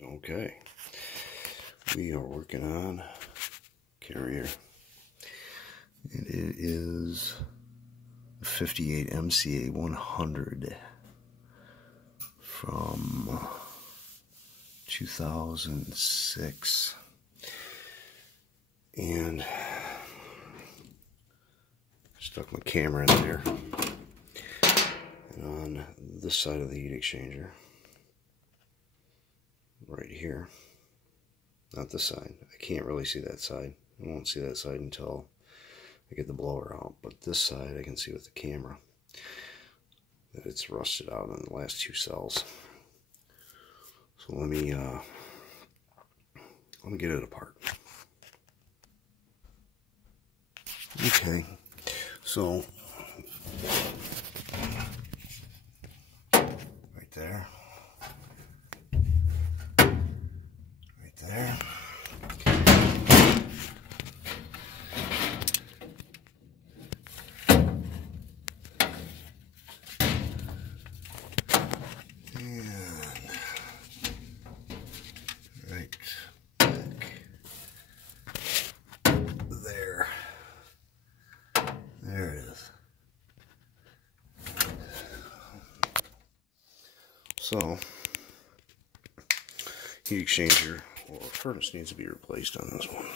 Okay, we are working on carrier, and it is a 58MCA100 from 2006, and stuck my camera in there, and on this side of the heat exchanger, right here, not this side, I can't really see that side, I won't see that side until I get the blower out, but this side I can see with the camera that it's rusted out on the last two cells. So let me get it apart. Okay, so right there, right there. There it is. So, heat exchanger or furnace needs to be replaced on this one.